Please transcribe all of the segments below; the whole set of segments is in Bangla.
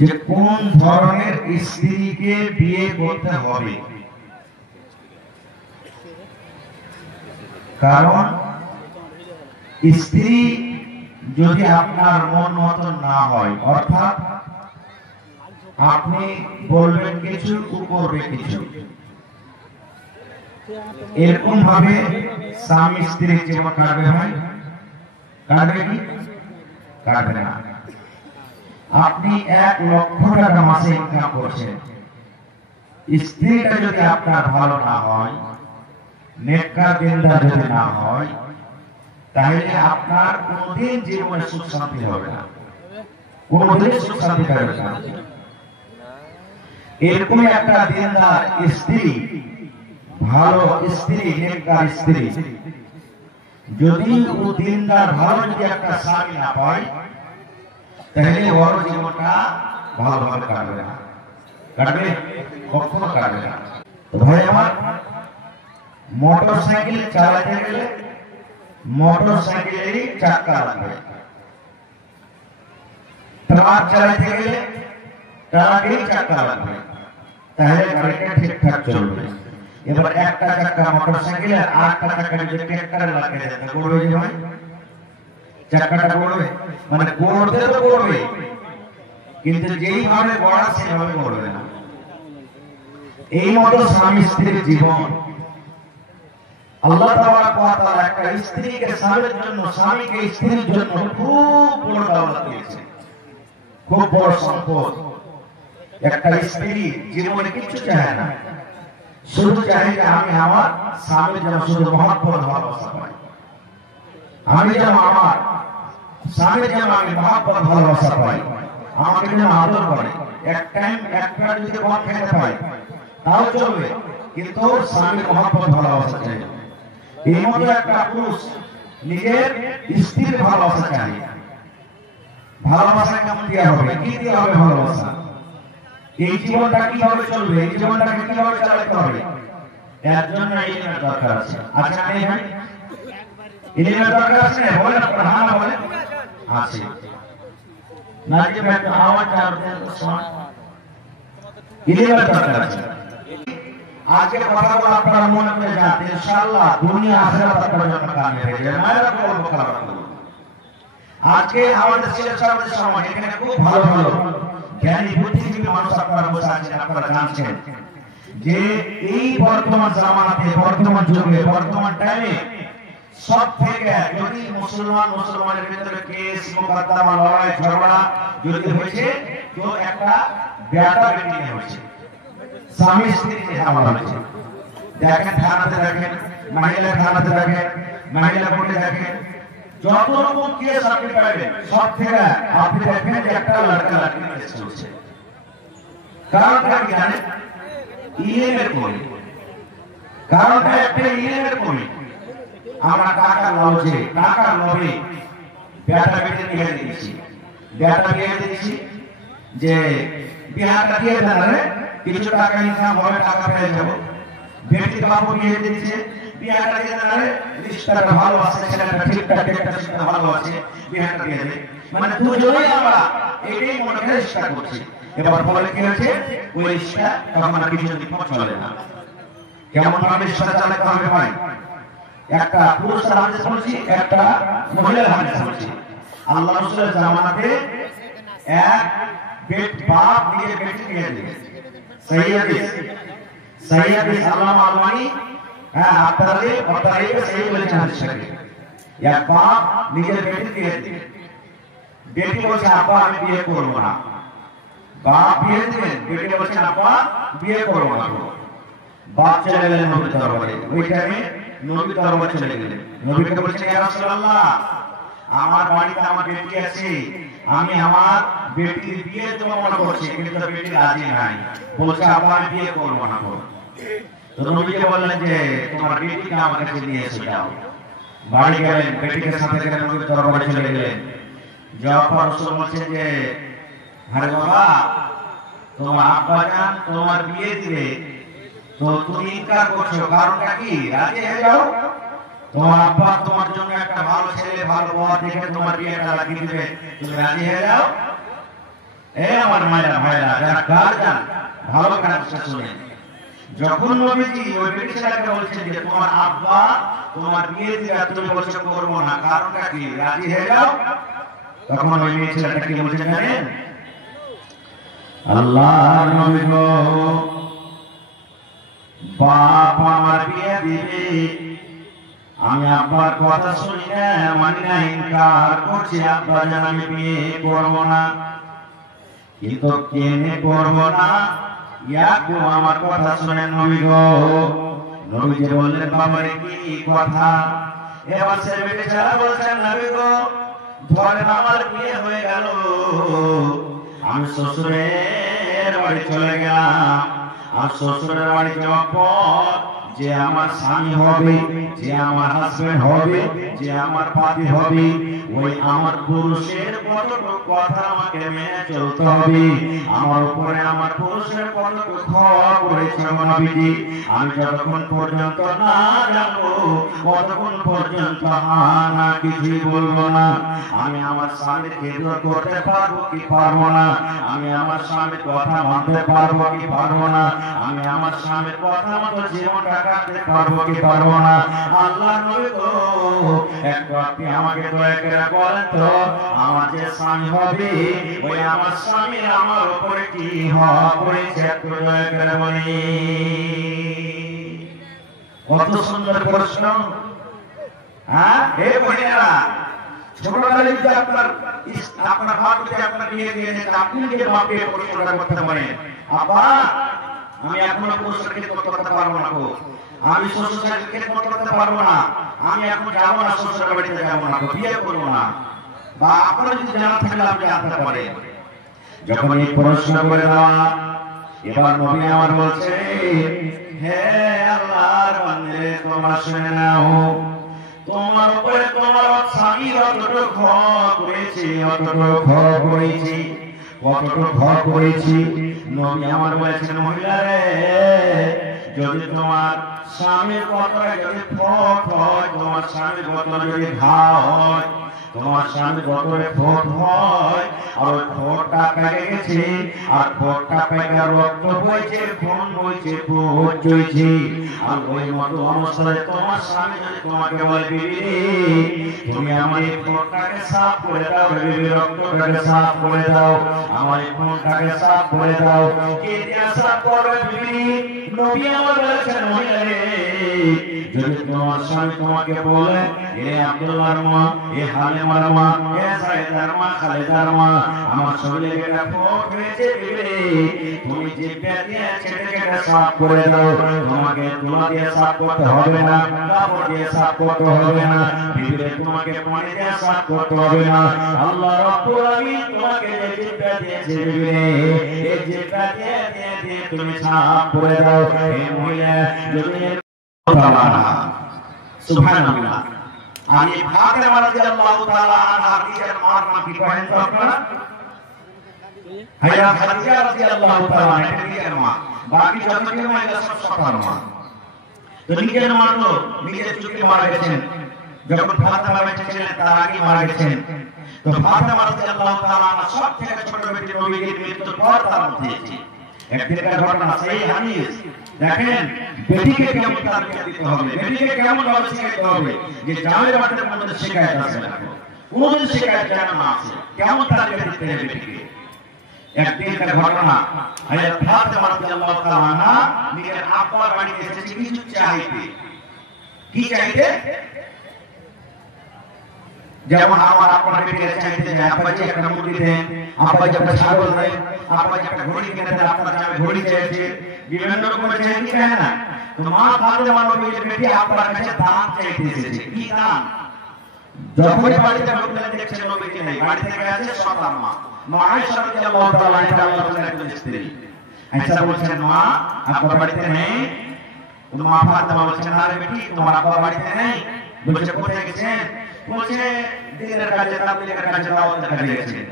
যে কোন ধরনের স্ত্রীকে বিয়ে করতে হবে। কারণ স্ত্রী যদি আপনার মন মতন না হয়, অর্থাৎ আপনি বলবেন কিছু, ও করবে কিছু, এরকম ভাবে স্বামী স্ত্রীর জীবন কাটবে ভাই? কাটবে কি? কাটবে না। আপনি 1 লক্ষ টাকা মাসে ইনকাম করছেন, স্ত্রীটা যদি আপনার ভালো না হয়, নেককার দিনদার যদি না হয়, তাহলে আপনার কোনদিন জীবনে সুখ শান্তি হবে না, কোনদিন সুখ শান্তি পাবে না। এরকম একটা দিনদার স্ত্রী, ভালো স্ত্রী, নেককার স্ত্রী, যদি ও দিনদার ভালো যদি একটা স্বামী না পায়, তাহলে ওর জীবনটা ভালোভাবে কাটবে না। কাটবে? কখনো কাটবে না। ভাই আমার, মোটর সাইকেল চালাতে গেলে মোটর সাইকেলেরই চাকা লাগবে, ট্রাক চালাতে গেলে ট্রাকেরই চাকা লাগবে, তাহলে গাড়িটা ঠিকঠাক চলবে। এবার একটা চাকা মোটর সাইকেল আর 8টা চাকা যদি ট্রাক্টরে লাগিয়ে দেন, গড়বে যে ভাই? চাকাটা গড়বে? মানে গড়তে তো গড়বে, কিন্তু যেইভাবে গড়া সেভাবে গড়বে না। এই মতো স্বামী স্ত্রীর জীবন। আল্লাহ তাবারক ওয়া তাআলা একটা স্ত্রীকে স্বামীর জন্য, স্বামীকে স্ত্রীর জন্য খুব বড় দাওয়াত দিয়েছে, খুব বড় সম্পদ। একটা স্ত্রী জীবনে কিছু চায় না, শুধু চায় যে আমি আমার স্বামীর যেন শুধু মহব্বত ভালোবাসা পাই, আমি যেন আমার স্বামীর যেন আমি মহব্বত ভালোবাসা পাই, আমাকে যেন আদর করে। এক টাইম এক প্লেট যদি ভাত খেতে পাই তাও চলবে, কিন্তু স্বামীর মহব্বত ভালোবাসা চাই। এই মতো একটা পুরুষ নিজের স্ত্রীর ভালোবাসা চাই। ভালোবাসা কেমন দেওয়া হবে? কি দেওয়া হবে ভালোবাসা? এই জীবনটা কিভাবে চলবে, এই জীবনটাকে কিভাবে চালাতে হবে, এর জন্য ইলমের দরকার আছে। আচ্ছা নেই ভাই? ইলমের দরকার আছে? বলেন আপনারা, হ্যাঁ বলেন। আছে। নাকি ভাই আওয়াজ আর শোনা? ইলমের দরকার আছে। আজকে কথাগুলো আপনারা মনে করে যান, ইনশাআল্লাহ দুনিয়া আখিরাত আপনার জন্য কামিয়াব হয়ে যাবে। মায়েরা বলবো খারাপ না। আজকে আমাদের শিক্ষার সমাজ এখানে খুব ভালো ভালো জ্ঞানী বুদ্ধিজীবী মানুষ আপনারা বসে আছেন, আপনারা জানছেন যে এই বর্তমান জামানাতে, বর্তমান যুগে, বর্তমান টাইমে সব থেকে যদি মুসলমানের ভিতরে কেস মোকদ্দমা, লড়াই ঝগড়া যদি হয়েছে, তো একটা বেটা বেটি নিয়ে হয়েছে, স্বামী স্ত্রী নিয়ে ঝামেলা হয়েছে। দেখেন থানাতে, দেখেন মহিলা থানাতে, দেখেন মহিলা কোর্টে, দেখেন যত রকম কেস আপনি পাবেন, সব থেকে আপনি দেখবেন যে একটা লড়কা লড়কি কেস চলছে। কারণটা কি জানেন? ইলমের কমি। কারণটা একটা ইলমের কমি। আমরা টাকার লালচে, টাকার লোভে বেটা বেটি বিয়ে দিয়েছি, বেটা বিয়ে দিয়েছি যে বিহারটা দিয়ে দেন রে, কিছু টাকা ইনকাম হবে, টাকা পেয়ে যাবো। বেটির বাবু বিয়ে দিচ্ছে, বিহারটা দিয়ে দেন রে, রিস্তাটা ভালো আছে, ছেলেটা ঠিকঠাক একটা রিস্তা ভালো আছে, বিহারটা দিয়ে দে। মানে দুজনেই আমরা এটাই মনে করে রিস্তা করছি। এবার বলে কি হয়েছে, ওই রিস্তা তখন আর কিছুদিন পর চলে না। কেমন ভাবে রিস্তা চালাতে হবে ভাই? একটা পুরুষের হাদিস বলছি, একটা মহিলার হাদিস বলছি। আল্লাহ রাসূলের জামানাতে এক বাপ নিজের বেটি বিয়ে দিবে। সহিহ হাদিস আল্লামা আলমানি আপনাদের অতারিকে সহিহ বলেছেন হাদিসটাকে। এক বাপ নিজের বেটি বিয়ে দিবে, বেটি বলছে আব্বা আমি বিয়ে করব না। বাপ বিয়ে দিবেন, বেটি বলছে আব্বা বিয়ে করব না। বাপ চলে গেলেন নবীর দরবারে। ওই টাইমে নবী দরবারে চলে গেলেন, নবীকে বলছেন ইয়া রাসূলুল্লাহ, আমার বাড়িতে আমার বেটি আছে, আমি আমার বেটির বিয়ে দেব মনে করছি, কিন্তু বেটি রাজি নাই, বলছে আব্বা আমি বিয়ে করব না। তো নবীকে বললেন যে তোমার বেটিকে আমার কাছে নিয়ে এসে যাও। বাড়ি গেলেন, বেটিকে সাথে করে নবীর দরবারে চলে গেলেন। যাওয়ার রাসূল বলছেন যে আরে বাবা, তোমার আব্বা জান তোমার বিয়ে দিবে, তো তুমি ইনকার করছো, কারণটা কি? রাজি হয়ে যাও, তোমার আব্বা তোমার জন্য একটা ভালো ছেলে, ভালো বউ দেখে তোমার বিয়েটা লাগিয়ে দিবে, তুমি রাজি হয়ে যাও। এ আমার মায়েরা ভাইরা যারা গার্জিয়ান ভালো কাজটা শুনে, যখন নবীজি ওই বেটি ছেলেকে বলছেন যে তোমার আব্বা তোমার বিয়ে দিবে, তুমি বলছো করবো না, কারণটা কি, রাজি হয়ে যাও, তখন ওই মেয়ে ছেলেটা কি বলছেন জানেন? আল্লাহর নবী গো, বাপ আমার বিয়ে দিবে, আমি আব্বার কথা শুনি না, মানি না, ইনকার করছি, আব্বা জান আমি বিয়ে করবো না। কিন্তু কেনে করবো না, ইয়াকু আমার কথা শুনেন নবী গো। নবীজি বললেন বাবারে কি কথা? এবার সে বেটে ছেলে বলছেন নবী গো, ধরেন আমার বিয়ে হয়ে গেল, আমি শ্বশুরের বাড়ি চলে গেলাম, আর শ্বশুরের বাড়ি যাওয়ার পর যে আমার স্বামী হবে, যে আমার হাজবেন্ড হবে, যে আমার পাতি হবে, ওই আমার পুরুষের কতটুকু কথা আমাকে মেনে চলতে হবে। আমার উপরে আমার পুরুষের কতটুকু খবর করেছে নবীজি, আমি যতক্ষণ পর্যন্ত না জানবো ততক্ষণ পর্যন্ত না কিছুই বলবো না। আমি আমার স্বামীর খেদমত করতে পারবো কি পারবো না, আমি আমার স্বামীর কথা মানতে পারবো কি পারবো না, আমি আমার স্বামীর কথা মতো জীবনটা কাটাতে পারবো কি পারবো না। আল্লাহর নবী গো, একটু আপনি আমাকে দয়া করে বলেন তো, আমার যে স্বামী হবে ওই আমার স্বামী আমার উপরে কি হক করেছে, একটু দয়া করে বলি। কত সুন্দর প্রশ্ন। হ্যাঁ হে বোনেরা, ছোটবেলায় যদি আপনার বাপ যদি আপনার বিয়ে দিয়েছেন, আপনি যে বাপকে প্রশ্নটা করতে পারেন, আব্বা আমি এখনো পুরুষের খেদমত করতে পারবো না, আমি শ্বশুরের খেদমত করতে পারবো না, আমি এখন যাবো না, শ্বশুরের বাড়িতে যাবো না, বিয়ে করবো না। বা আপনারা যদি জানা থাকলে আপনি জানতে পারেন। যখন এই প্রশ্ন করে দেওয়া, এবার নবী আমার বলছে, হে আল্লাহর বান্দে তোমরা শুনে নাও, তোমার উপরে তোমার স্বামী অতটুকু হক করেছে, অতটুকু হক করেছে, কতটুকু হক করেছি। নবী আমার বলেছেন, মহিলারে যদি তোমার স্বামীর কথায় যদি ফট হয়, তোমার স্বামীর কথা যদি ঘা হয়, তোমার স্বামী গতরে ফোট হয়, আর ওই ফোটটা পেকে গেছে, আর ফোটটা পেকে রক্ত বইছে, খুন বইছে, ফোট চলছে, আর ওই মতো অবস্থায় তোমার স্বামী যদি তোমাকে বলে, বিবি তুমি আমার এই ফোটটাকে সাফ করে দাও, বিবি রক্তটাকে সাফ করে দাও, আমার এই ফোটটাকে সাফ করে দাও, কে দিয়ে সাফ করবে বিবি? নবী আমার বলেছেন, মহিলারে যদি তোমার স্বামী তোমাকে বলে, এ আব্দুল্লাহর মা, এ হালিমার মা, এ সাইদার মা, খালিদার মা, আমার শরীরে একটা ফোট হয়েছে বিবি, তুমি জিভে দিয়ে ছেড়ে কেটে সাফ করে দাও, তোমাকে তুলা দিয়ে সাফ করতে হবে না, কাপড় দিয়ে সাফ করতে হবে না, বিবি তোমাকে পানি দিয়ে সাফ করতে হবে না। আল্লাহ রাব্বুল আলামিন তোমাকে যে জিভে দিয়েছে বিবি, এই জিভে দিয়ে তুমি সাফ করে দাও। এই মহিলা যদি সুবহানাল্লাহ, আমি ফাতেমা রাদিয়াল্লাহু তাআলা আনহার নিজের মার নাম কি করেন তো আপনারা? হাইয়া খাদিজা রাদিয়াল্লাহু তাআলা আনহা নিজের মা, বাকি যত কেউ এগুলো সব সফর মা। তো নিজের মা তো নিজের চোখে মারা গেছেন, যখন ফাতেমা বেঁচে ছিলেন তার আগে মারা গেছেন। তো ফাতেমা রাদিয়াল্লাহু তাআলা আনহা সব থেকে ছোট বেটি নবীর মৃত্যুর পর তার মধ্যে একদিনের ঘটনা, সেই হাদিস দেখেন, বেটিকে কেমন তারবিয়ত দিতে হবে, বেটিকে কেমন ভাবে শেখাতে হবে, যে জামের বাড়িতে মধ্যে শিকায়ত আছে না, কোন শিকায়ত যেন না আছে, কেমন তারবিয়ত দিতে হবে বেটিকে। একদিনের ঘটনা, হযরত ফাতেমা রাদিয়াল্লাহু তাআলা আনহা নিজের আব্বার বাড়িতে এসেছে কিছু চাইতে। কি চাইতে? যেমন আমার আপনার বেটিকে চাইতে যে আব্বাজি একটা মুরগি দেন, আব্বাজি একটা ছাগল দেন, আব্বাজি একটা ঘড়ি কিনে দেন, আপনার জামে ঘড়ি চাইছে, বিভিন্ন রকমের চাইতে হয় না। তো মা ফাতেমা নবীর বেটি আপনার কাছে দান চাইতে এসেছে। কি দান? যখন বাড়িতে ঢুকলেন দেখছেন নবীকে নেই, বাড়ি থেকে আছে সন্তান মা, মা আয়েশা রাদিয়াল্লাহু তাআলা আনহা আল্লাহর স্ত্রী। আয়েশা বলছেন, মা আপনার বাড়িতে নেই? তো মা ফাতেমা বলছেন, আরে বেটি তোমার আব্বা বাড়িতে নেই? বলছে কোথায় গেছেন? বলছে দিনের কাজে, তাবলীগের কাজে, দাওয়াতের কাজে গেছেন।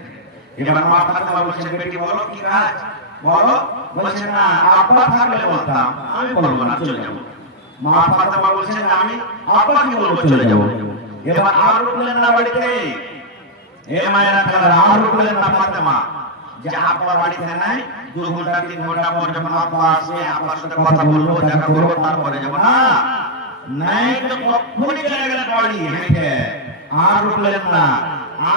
এবার মা ফাতেমা বলছেন, বেটি বলো কি কাজ বলো? বলছে না আব্বা থাকলে বলতাম, আমি বলবো না, চলে যাবো। মা ফাতেমা বলছেন, আমি আব্বা কি বলবো, চলে যাবো। এবার আর রুকলেন না বাড়িতে, এ মায়েরা খেলার আর রুকলেন না ফাতেমা। যে আব্বা বাড়িতে নাই, 2 ঘন্টা 3 ঘন্টা পর যখন আব্বা আসবে আব্বার সাথে কথা বলবো, দেখা করবো, তারপরে যাবো না। নাই তো তখনই চলে গেলেন বাড়ি হেঁটে, আর উঠলেন না,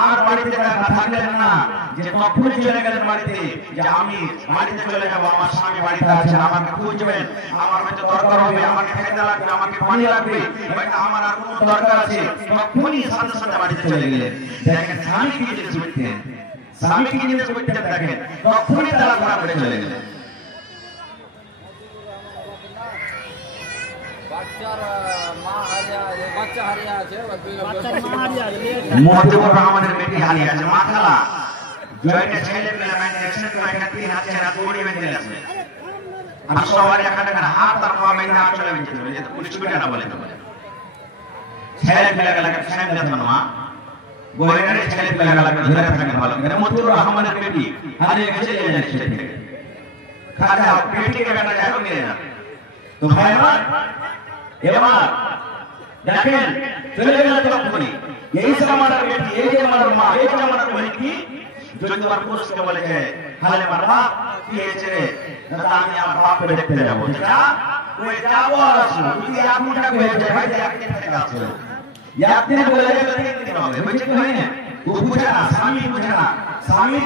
আর বাড়িতে থাকলেন না, যে তখনই চলে গেলেন বাড়িতে, যে আমি বাড়িতে চলে যাবো, আমার স্বামী বাড়িতে আছে, আমাকে খুঁজবেন, আমার হয়তো দরকার হবে, আমাকে খাইতে লাগবে, আমাকে পানি লাগবে, আমার আর কোনো দরকার আছে, তখনই সাথে সাথে বাড়িতে চলে গেলেন। দেখেন স্বামী কি জিনিস বুঝতেন, স্বামী কি জিনিস বুঝতেন, দেখেন তখনই তারা ঘোরা করে চলে গেলেন। মজিবুর রহমানের বেটি হারিয়ে আছে, মাথালা জয়টা ছেলে মেয়ে মানে অ্যাকসিডেন্ট করে একটা 3 হাত 4 হাত দড়ি বেঁধে আছে, আর সবার এখানে হাত আর পা বেঁধে না চলে বেঁধে চলে, এটা পুলিশ ছুটে না বলে, ছেলে মেয়েগুলোকে সামনে থামা গোয়েন্দারে ছেলে মেয়েগুলোকে ধরে থাকেন ভালো করে। মজিবুর রহমানের বেটি হারিয়ে গেছে এই অ্যাক্সিডেন্ট থেকে, খাজা বেটিকে বেটা যায় মেরে না। তো ভাই আমার এবার দেখেন চলে গেল তখনই, এই যে আমার বেটি, এই যে আমার মা, এই যে আমার বলি কি, যদি তোমার পুরুষকে বলে যে হালে আমার বাপ কি হয়েছে রে, দাদা আমি আমার বাপকে দেখতে যাবো, যা ওই যাবো আর আসবো, যদি এমনটা হয়েছে ভাই একদিন থেকে আসলো, একদিন বলে গেলে 3 দিন হবে, বুঝছে কি হয় না, ও বুঝে না, স্বামী বুঝে না, স্বামী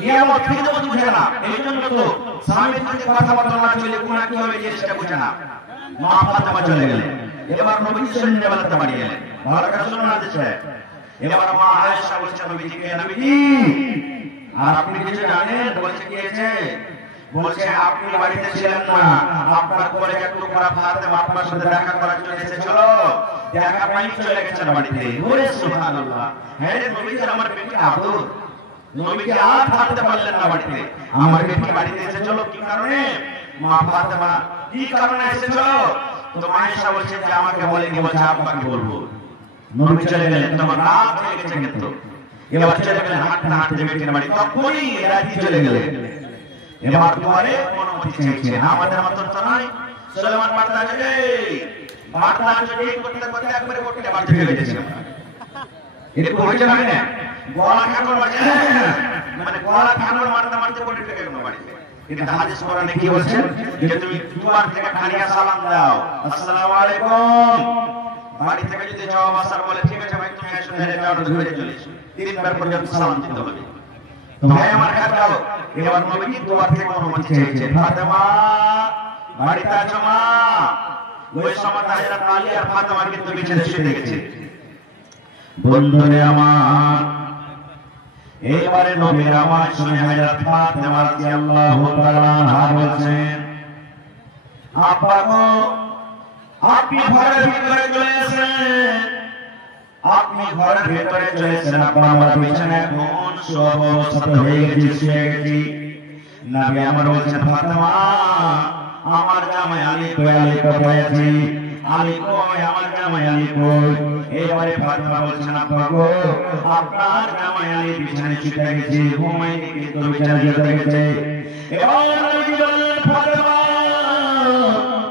নিয়ামত খিদমত বুঝে না, এই জন্য তো স্বামীর সাথে কথাবার্তা না চলে কোনা কি হবে জিনিসটা বুঝে না। মা ফাতেমা চলে গেলেন, এবার নবীজি সৈন্য বেলাতে বাড়ি গেলেন, ভালো করে শুনুন না দিচ্ছে। এবার মা আয়েশা বলছে নবীজিকে, নবীজি আর আপনি কিছু জানেন? বলছে কি হয়েছে? বলছে আপনি বাড়িতে ছিলেন না, আপনার পরে একটু করা ফাতেমা আপনার সাথে দেখা করার জন্য এসেছিল, দেখা পাই চলে গেছেন বাড়িতে। ওরে সুবহানাল্লাহ, হ্যাঁ রে নবীজি আমার বেটি আদর, নবীজি আর থাকতে পারলেন না বাড়িতে, আমার বেটি বাড়িতে এসেছিল কি কারণে? মা ফাতেমা কি কারণে এসেছিল? তো আয়েশা বলছে যে আমাকে বলেনি, বলছে আপনাকে বলবো। নবী চলে গেলেন, তোমার রাত হয়ে গেছে কিন্তু, এবার চলে গেলেন হাঁটতে হাঁটতে বেটির বাড়ি, তখনই রাজি চলে গেলেন। এবার দুয়ারে অনুমতি চাইছেন, আমাদের মতন তো নয়, সুলাইমান বার্তা আছে, বার্তা আছে করতে করতে একবারে করতে বাড়তে চলে গেছে, এরকম হয়েছে না? গলা খানোর বাজে, মানে গলা খানোর মারতে মারতে বলে ঢুকে গেল বাড়িতে। এটা হাদিস কোরআনে কি বলছেন, যে তুমি দুয়ার থেকে খালিয়া সালাম দাও, আসসালামু আলাইকুম, বাড়ি থেকে যদি জবাব আসার বলে ঠিক আছে ভাই তুমি এসে ধরে যাও, ধরে চলে এসো, 3 বার পর্যন্ত সালাম দিতে হবে। তো ভাই আমার কাছে যাও, এবার নবীজি দুয়ার থেকে অনুমতি চেয়েছেন, ফাতেমা বাড়িতে আছো মা? ওই সময় হযরত আলী আর ফাতেমা কিন্তু বিছানায় শুয়ে গেছে। বন্ধুরে আমার, এবারে নবীর আওয়াজ শুনে হযরত ফাতেমা রাদিয়াল্লাহু তাআলা আনহা বলছেন, আপা গো আপনি ঘরের ভিতরে চলে এসেছেন, আপনি ঘরের ভিতরে চলে এসেছেন, আপা আমার বিছানায় এখন অবস্থা হয়ে গেছে, শুয়ে গেছি। নবী আমার বলছেন, ফাতেমা আমার জামাই আলী কই, আলী কোথায় আছে? আলী কই, আমার জামাই আলী কই? এবারে ফাতেমা বলছেন, আপা গো আপনার জামাই আলী বিছানায় শুয়ে গেছে, ঘুমায়নি কিন্তু বিছানায় শুয়ে গেছে। এবার নবী বললেন, ফাতেমা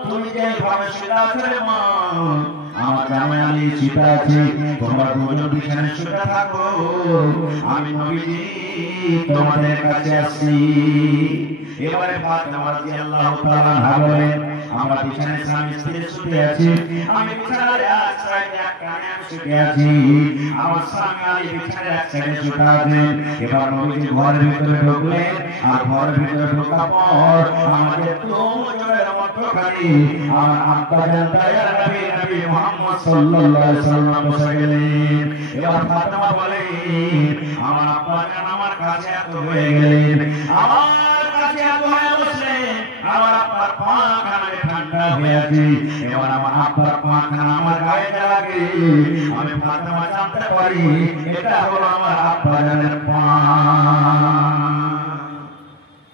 তুমি যে ভাবে শুয়ে আছো রে মা, আমার জামাই আলী শুয়ে আছে, তোমরা দুজন বিছানায় শুয়ে থাকো, আমি নবীজি তোমাদের কাছে আসছি। এবারে ফাতেমা রাদিয়াল্লাহু তাআলা আনহা বলেন, আমরা বিছানায় স্বামী স্ত্রী শুয়ে আছি, আমি বিছানার এক সাইডে এক কোণে শুয়ে আছি, আমার স্বামী আলী বিছানার এক সাইডে শুয়ে আছেন। এবার নবীজি ঘরের ভিতরে ঢুকলেন, আর ঘরের ভিতরে ঢোকার পর আমাদের দুজনের মধ্যখানে আমার আব্বা জান দয়ার নবী নবী মুহাম্মদ সাল্লাল্লাহু আলাইহি ওয়াসাল্লাম বসে গেলেন। এবার ফাতেমা বলেন, আমার আব্বা জান আমার কাছে এত হয়ে গেলেন, আমার কাছে এত হয়ে বসলেন, আমার আব্বার পাখানা ঠান্ডা হয়ে আছে, এবার আমার আব্বার পাখানা আমার গায়ে লাগে, আমি ফাতেমা জানতে পারি এটা হলো আমার আব্বা জানের পা।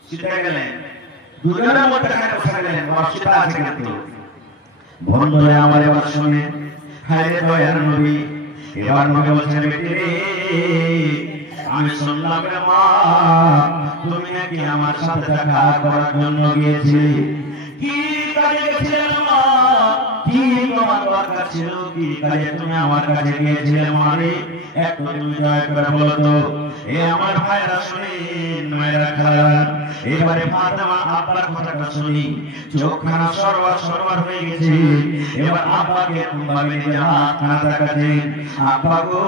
শিখে গেলেন, দুজনের মধ্যে বসে গেলেন, অসুবিধা আছে কিন্তু। বন্ধুরা আমার এবার শুনে, হায় রে দয়ার নবী, এবার নবী বলছেন, বেটি রে আমি শুনলাম রে মা তুমি নাকি আমার সাথে দেখা করার জন্য গিয়েছিলে, কি কাজে গেছিলে মা, কি তোমার দরকার ছিল, কি কাজে তুমি আমার কাছে গিয়েছিলে মা রে, একটু তুমি দয়া করে বলো তো। এ আমার ভাইরা শুনেন, মায়েরা খালারা, এবারে ফাতেমা আব্বার কথাটা শুনি চোখখানা সরবার হয়ে গেছে। এবার আব্বাকে কুম্বাবে নিয়ে হাতখানা দেখাচ্ছেন, আব্বা গো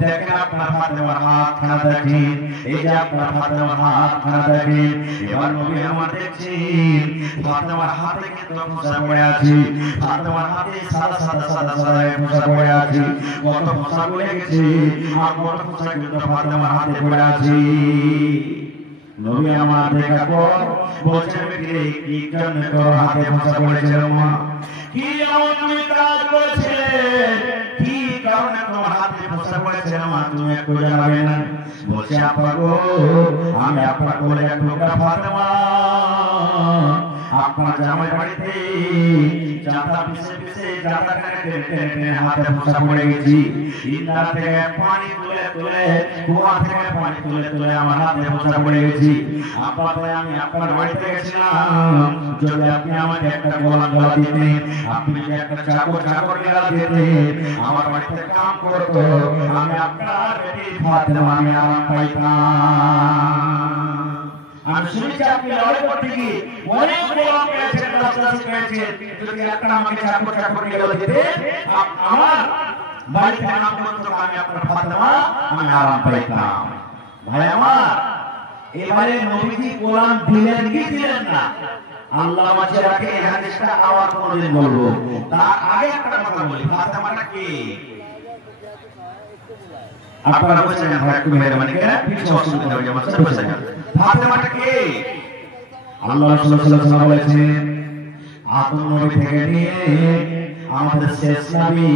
দেখেন আপনার ফাতেমার হাতখানা দেখেন, এই যে আপনার ফাতেমার হাতখানা দেখেন। এবার নবী আমার দেখছেন ফাতেমার হাতে কিন্তু ফোঁসা পড়ে আছে, ফাতেমার হাতে সাদা সাদা সাদা সাদা ফোঁসা পড়ে আছে, কত ফোঁসা পড়ে গেছে আর কত ফোঁসা কিন্তু ফাতেমার হাতে পড়ে আছে। নবী আমার দেখা পর বলছেন, বেটি কি জন্য তোর হাতে ফোঁসা পড়েছিল মা? কি এমন তুমি কাজ করেছিলে, কি কারণে তোমার হাতে ফোঁসা পড়েছিল মা, তুমি একটু জানাবে না? বলছে, আব্বা গো আমি আপনার কোলে এক টুকরা ফাতেমা আপনার জামাই বাড়িতে জাতা পিছে পিছে জাতা টেনে হাতে ফোঁসা পড়ে গেছি। ইন্দার থেকে পানি তুলে তুলে, কুয়া থেকে পানি তুলে তুলে আমার হাতে ফোঁসা পড়ে গেছি। আব্বা তাই আমি আপনার বাড়িতে গেছিলাম, যদি আপনি আমাকে একটা গোলাম গলা দিতেন, আপনি যদি একটা চাকর গলা দিতেন, আমার বাড়িতে কাম করতো, আমি আপনার বেটি ফাতেমা আমি আরাম পাইতাম। আমি শুনেছি আপনি লড়াই করতে গিয়ে অনেক গোলাম পেয়েছেন, রাস্তায় পেয়েছেন, যদি একটা আমাকে চাকর গলা দিতেন, আমার বাড়িতে কাম করতো, আমি আপনার ফাতেমা আমি আরাম পাইতাম। ভাই আমার, এবারে নবীজি কোরআন দিলেন কি দিলেন না? আল্লাহ মাঝে রাখে এই হাদিসটা আবার কোনদিন বলবো, তার আগে একটা কথা বলি, ফাতেমাটা কে? আপনারা বলছেন ভাই একটু মেহরবানি করে পিছনে অসুবিধা হয়ে যাবে, স্যার বসে যান। ফাতেমাটা কে? আল্লাহ রাসূল সাল্লাল্লাহু আলাইহি ওয়াসাল্লাম বলেছেন, আদম নবী থেকে নিয়ে আমাদের শেষ নবী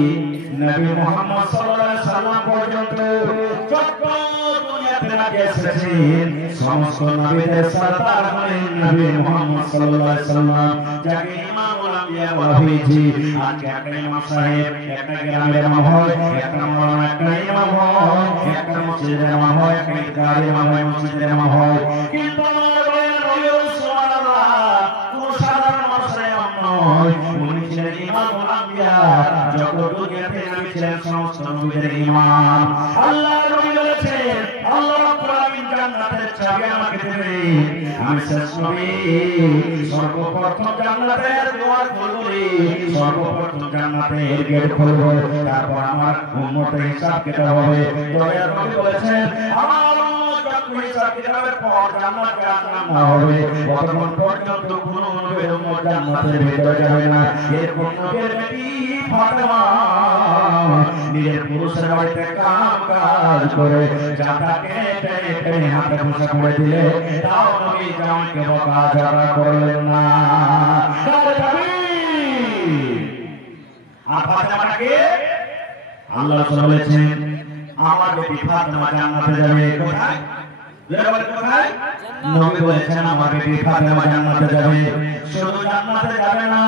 নবী মুহাম্মদ সাল্লাল্লাহু আলাইহি ওয়াসাল্লাম পর্যন্ত যত দুনিয়াতে নবী এসেছেন, সমস্ত নবীদের সরদার হলেন নবী মুহাম্মদ সাল্লাল্লাহু আলাইহি ওয়াসাল্লাম, যাকে ইমামুল আম্বিয়া বলা হয়েছে। আজকে একটা ইমাম সাহেব, একটা গ্রামের ইমাম হয়, একটা মাওলানা, একটা ইমাম হয়, একটা মসজিদের ইমাম হয়, একটা ঈদগাহের ইমাম হয়, মসজিদের ইমাম হয়, কিন্তু আমার নবী সুবহানাল্লাহ কোন সাধারণ মানুষের ইমাম নয়, উনি ছিলেন ইমামুল আম্বিয়া, যত দুনিয়াতে নবী ছিলেন সমস্ত নবীদের ইমাম। আল্লাহ নবী বলেছেন, আল্লাহ রাব্বুল আলামিন জান্নাতের চাবি আমাকে দেবে, আমি শেষ নবী, সর্বপ্রথম জান্নাতের দুয়ার খুলবো, সর্বপ্রথম জান্নাতের গেট খুলবো, তারপর আমার উম্মতের হিসাব কিতাব হবে। দয়ার নবী বলেছেন, আমার উম্মত যখন হিসাব কিতাবের পর জান্নাত জাহান্নাম না হবে, ততক্ষণ পর্যন্ত কোনো নবীর উম্মত জান্নাতের ভিতরে যাবে না। এরকম নবীর বেটি ফাতেমা নিজের পুরুষের বাড়িতে কাম কাজ করে জাতাকে টেনে হাতে ফোঁসা পড়ে দিলে, তাও নবী জামাইকে বকাঝকা করলেন না। আর ফাতেমাটাকে আল্লাহ রাসূল বলেছেন, আমার বেটি ফাতেমা জান্নাতে যাবে। কোথায়? কোথায়? নবী বলেছেন, আমার বেটি ফাতেমা জান্নাতে যাবে। শুধু জান্নাতে যাবে না,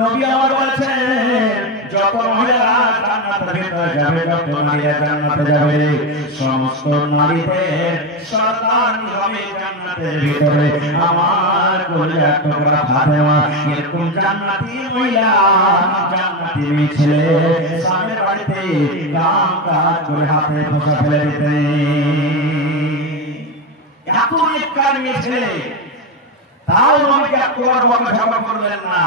নবী আবার বলেছেন, যত মহিলারা জান্নাতের ভিতরে যাবে, যত নারীরা জান্নাতে যাবে, সমস্ত নারীদের সরদার হবে জান্নাতের ভিতরে আমার কলিজার টুকরা ফাতেমা। এরকম জান্নাতি মহিলা, জান্নাতি মেয়ে ছেলে স্বামীর বাড়িতে কাম কাজ করে হাতে ফোঁসা ফেলে দিতে, এত নেককার মেয়ে ছেলে, তাও নবীকে একবার বকাঝকা করলেন না।